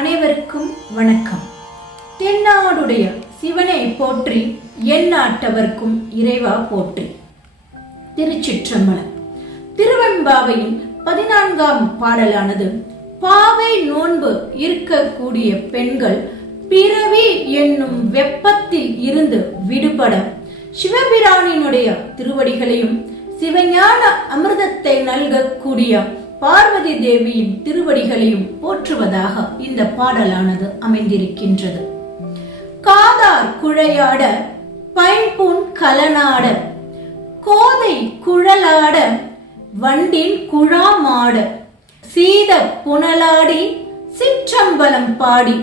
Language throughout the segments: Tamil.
அனைவருக்கும் வணக்கம். தென்னாடுடைய சிவனை போற்றி, எந்நாட்டவர்க்கும் இறைவா போற்றி. திருச்சிற்றம்பலம். திருவெண்பாவையின் 14ஆம் பாடலானது, பாவை நோன்பு இருக்கக்கூடிய பெண்கள் பிறவி என்னும் வெப்பத்தில் இருந்து விடுபட சிவபிரானினுடைய திருவடிகளையும் சிவஞான அமிர்தத்தை நல்கக்கூடிய பார்வதி தேவியின் திருவடிகளையும் போற்றுவதாக இந்த பாடலானது அமைந்திருக்கின்றது. காதார் குழையாட பைம்பூன் கலனாட கோதை குழலாட வண்டின் குழாமாட சீத புனலாடி சிற்றம்பலம் பாடி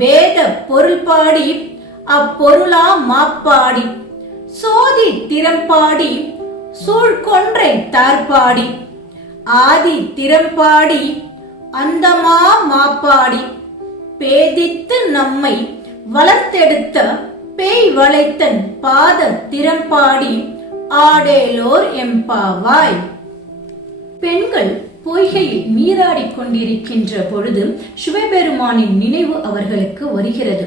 வேத பொருள் பாடி அப்பொருளா மாப்பாடி சோதி திறம்பாடி சூழ்கொன்றை தார்பாடி ஆதி திறம்பாடி அந்தமா மாப்பாடி பேதித்து நம்மை வளர்த்தெடுத்த பேய் வளைத்தன் பாத திறம்பாடி ஆடேலோர் எம்பாவாய். பெண்கள் பொய்கையில் நீராடி கொண்டிருக்கின்ற பொழுது சிவபெருமானின் நினைவு அவர்களுக்கு வருகிறது.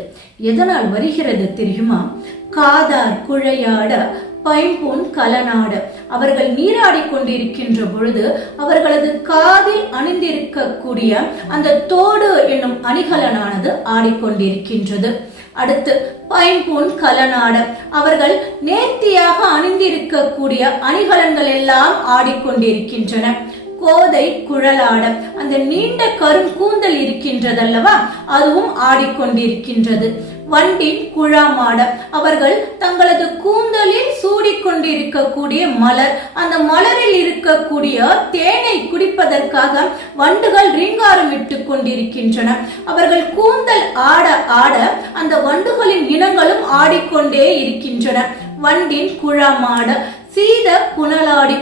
எதனால் வருகிறது தெரியுமா? காதார் குழையாட பைம்பூன் கலனாட, அவர்கள் நீராடி கொண்டிருக்கின்ற பொழுது அவர்களது காதில் அணிந்திருக்கக்கூடிய அந்த தோடு என்னும் அணிகலனானது ஆடிக்கொண்டிருக்கின்றது. அடுத்து பைம்பூன் கலனாட, அவர்கள் நேர்த்தியாக அணிந்திருக்கக்கூடிய அணிகலன்கள் எல்லாம் ஆடிக்கொண்டிருக்கின்றன. கோதை குழலாட, அந்த நீண்ட கரும் கூந்தல் இருக்கின்றதல்லவா, அதுவும் ஆடிக்கொண்டிருக்கின்றது. வண்டின் குழாமாட, அவர்கள் தங்களது கூந்தலில் சூடிக்கொண்டிருக்கக்கூடிய மலர், அந்த மலரில் இருக்கக்கூடிய தேனை குடிப்பதற்காக வண்டுகள் ரீங்காரம் இட்டுக் கொண்டிருக்கின்றன. அவர்கள் கூந்தல் ஆட ஆட அந்த வண்டுகளின் இனங்களும் ஆடிக்கொண்டே இருக்கின்றன. வண்டின் குழாமாட சீத புனலாடி,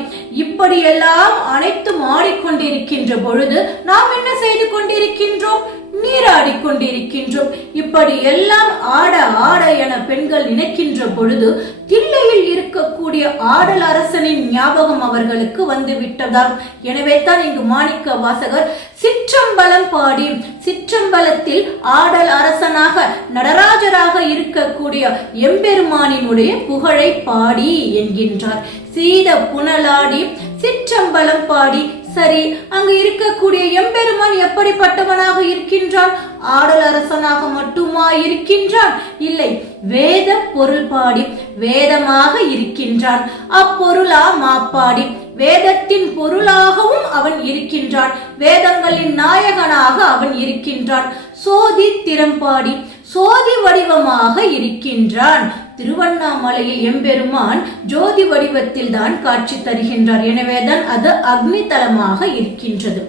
இப்படியெல்லாம் அனைத்தும் ஆடிக்கொண்டிருக்கின்ற பொழுது நாம் என்ன செய்து கொண்டிருக்கின்றோம்? நீராடி கொண்டிருக்கின்றோம். இப்படி எல்லாம் ஆட ஆட என பெண்கள் நினைக்கின்ற பொழுது தில்லையில் இருக்கக்கூடிய ஆடல் அரசனின் ஞாபகம் அவர்களுக்கு வந்து விட்டதாம். எனவே தான் இங்கு மாணிக்க வாசகர் சிற்றம்பலம் பாடி, சிற்றம்பலத்தில் ஆடல் அரசனாக நடராஜராக இருக்கக்கூடிய எம்பெருமானினுடைய புகழை பாடி என்கின்றார். சீத புனலாடி சிற்றம்பலம் பாடி. சரி, அங்கு இருக்கக்கூடிய எம்பெருமான் எப்படிப்பட்டவனாக இருக்கின்றான்? ஆடல் அரசனாக மட்டுமா இருக்கின்றான்? இல்லை, வேத பொருள் பாடி வேதமாக இருக்கின்றான். அப்பொருளா மாப்பாடி, வேதத்தின் பொருளாகவும் அவன் இருக்கின்றான். வேதங்களின் நாயகனாக அவன் இருக்கின்றான். சோதி திறம்பாடி, சோதி வடிவமாக இருக்கின்றான். திருவண்ணாமலையில் எம்பெருமான் ஜோதி வடிவத்தில் தான் காட்சி தருகின்றார். எனவேதான் அது அக்னி தலமாக இருக்கின்றது.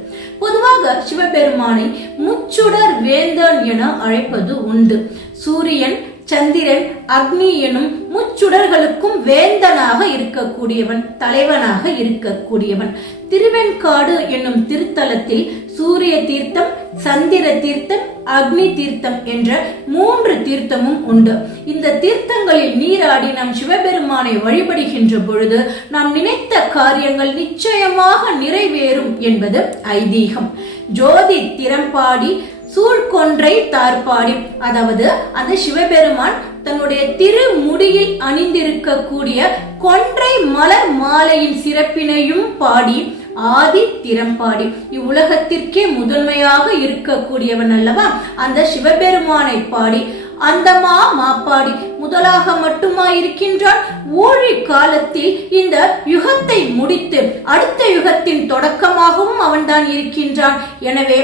பொதுவாக சிவபெருமானை முச்சுடர் வேந்தன் என அழைப்பது உண்டு. சூரியன், சந்திரன், அக்னி எனும் முச்சுடர்களுக்கும் வேந்தனாக இருக்கக்கூடியவன், தலைவனாக இருக்கக்கூடியவன். திருவெண்காடு என்னும் திருத்தலத்தில் சூரிய தீர்த்தம், சந்திர தீர்த்தம், அக்னி தீர்த்தம் என்ற 3 தீர்த்தமும் உண்டு. இந்த தீர்த்தங்களில் நீராடி நாம் சிவபெருமானை வழிபடுகின்ற பொழுது நாம் நினைத்த காரியங்கள் நிச்சயமாக நிறைவேறும் என்பது ஐதீகம். ஜோதி திறம்பாடி சூழ்கொன்றை தார்பாடி, அதாவது அந்த சிவபெருமான் தன்னுடைய திருமுடியில் அணிந்திருக்கக்கூடிய கொன்றை மலர் மாலையின் சிறப்பினையும் பாடி ஆதி திறம்பாடி, இவ்வுலகத்திற்கே முதன்மையாக இருக்கக்கூடியவன் அல்லவா, அந்த சிவபெருமானை பாடி அந்தமா மாப்பாடி, முதலாக மட்டுமா இருக்கின்றான்? ஊழி காலத்தில் இந்த யுகத்தை முடித்து அடுத்த யுகத்தின் தொடக்கமாகவும் அவன்தான் இருக்கின்றான். எனவே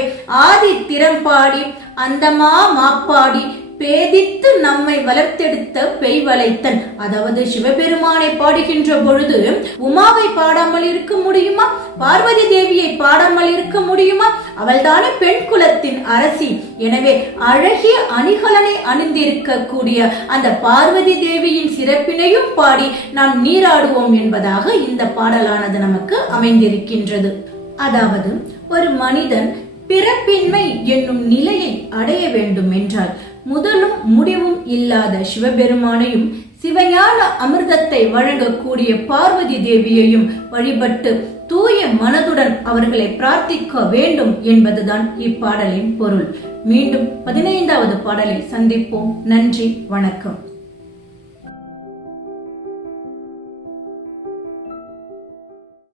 ஆதி திறம்பாடி அந்தமா மாப்பாடி பேதித்து நம்மை வளர்த்தெடுத்த பெய் வளைத்தன், அதாவது சிவபெருமானை பாடுகின்ற பொழுது உமாவை பாடாமல் இருக்க முடியுமா? பார்வதி தேவியை பாடாமல் இருக்க முடியுமா? அவள்தானே பெண் குலத்தின் அரசி. எனவே அழகிய அணிகலனை அணிந்திருக்கக்கூடிய அந்த பார்வதி தேவியின் சிறப்பினையும் பாடி நாம் நீராடுவோம் என்பதாக இந்த பாடலானது நமக்கு அமைந்திருக்கின்றது. அதாவது ஒரு மனிதன் பிறப்பின்மை என்னும் நிலையை அடைய வேண்டும் என்றால் முதலும் முடிவும் இல்லாத சிவபெருமானையும் சிவஞான அமிர்தத்தை வழங்கக்கூடிய பார்வதி தேவியையும் வழிபட்டு தூய மனதுடன் அவர்களை பிரார்த்திக்க வேண்டும் என்பதுதான் இப்பாடலின் பொருள். மீண்டும் 15வது பாடலில் சந்திப்போம். நன்றி, வணக்கம்.